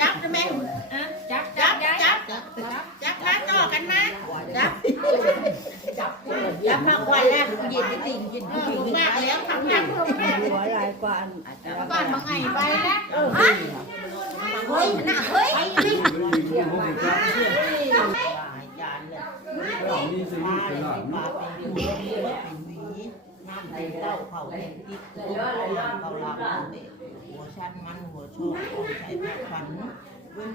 จับได้ไหมจับมาต่อกันมาจับมากกว่าแล้วยินไปติ่งยินมากแล้วทำยังหัวลายกว่าก่อนบางไงไปแล้วเฮ้ยหนักเฮ้ยน้ำไทยเต้าเขาแดงติ๊กเขาลำหัวชั้นมันหัวโชกใช้ขัน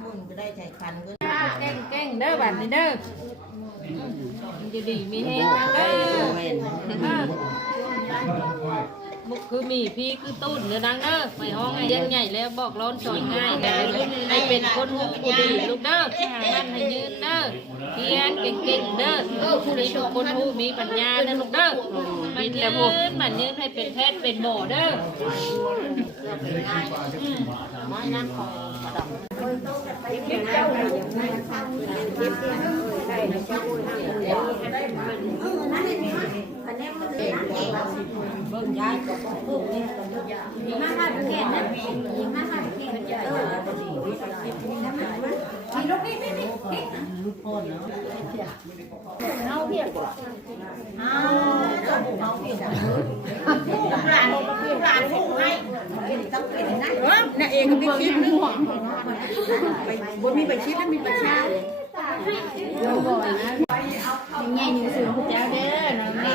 มุนก็ได้ใช้ขันก็เก่งเด้อบัดนี้เด้อจะดีมีแห้งเด้อมุกคือมีพี่คือตุ้นเด้อดังเด้อไม่ห้องไอ้ยังใหญ่แล้วบอกร้อนสอนง่ายให้เป็นคนหูผู้ดีลูกเด้อมันให้ยืนเด้อเพียนเก่งๆเด้อผู้ดีทุกคนหูมีปัญญาเด้อลูกเด้อมันยืนให้เป็นแพทย์เป็นหมอเด้อไม่นั่งของกระดเบิ่งย้ายกับพวกนี้มาทำแก่นะมาทำแก่มีลูกนี่ลูกพ่อเนาะเอาเพียงกว่าเอาเพียงหลานส่งให้ต้องเป็นนะน่ะเองก็ไม่คิดห่วงไปบนมีไปคิดแล้วมีประชาเดี๋ยวก่อนนะยังไงอยู่สื่อพระเจ้าเด้อน้องนี่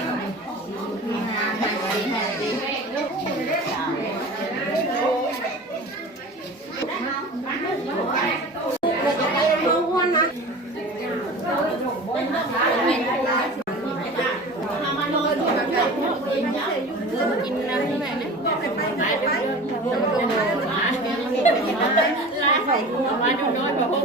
กินน้ำที่ไหนนะลาใส่มาดูน้อยกว่าผม